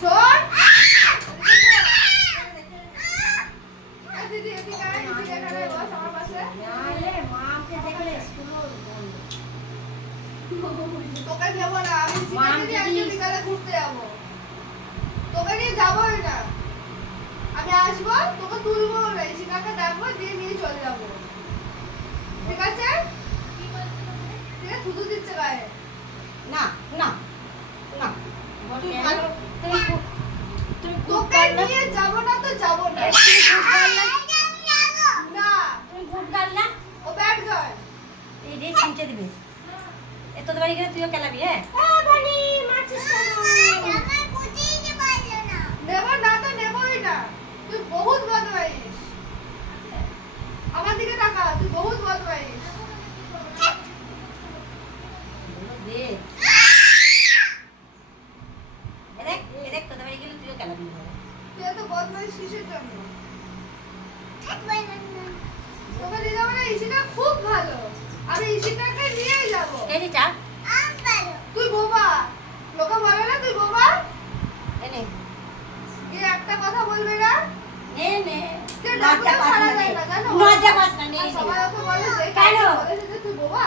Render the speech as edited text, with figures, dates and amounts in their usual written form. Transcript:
শোন দিদি এদিকে আয়, এদিকে এখানে বস আমার পাশে। নালে মাকে দেখলে স্কুল তোকে নেবো না, আমি সিকাকে নিয়ে আজকে বিকালে ঘুরতে যাবো। তোকে নিয়ে যাবোই না। আমি আসবো, তোকে তুলবো না, সিকাকে ডাকবো, দিয়ে নিয়ে চলে যাবো। ঠিক আছে? ঠিক আছে, থুতু দিচ্ছে গায়ে। না না না তুই ভালো তুমি তোকে নিয়ে যাবো না তো যাবো না। না, তুমি গুড গার্ল না ও ব্যাড গার্ল। এই রে চিনতে দিবে এ তোদের বাড়ি গেলে তুইও খেলাবি হ্যাঁ বানি মাছিস নেবো না তো নেবোই না। তুই বহুত বদমাইশ। আমার দিকে তাকা, তুই বহুত বদমাইশ। দে এদেখ তোদের বাড়ি গেলে তুইও খেলাবি তুই এত বদমাইশ কিসের জন্য? তোকে নিয়ে যাবো না, ইশিকা খুব ভালো। আমি ইশিকাকে নিয়েই যাবো। এই চা তুই বোবা। লোকে বলে না তুই বোবা? এনে এই একটা কথা বলবে না? নে নে তুই ডাকলে সারা যায় না, জানো? লজ্জা পাস না নে আর সবাই ওকে বলে যে কেন? বলে যে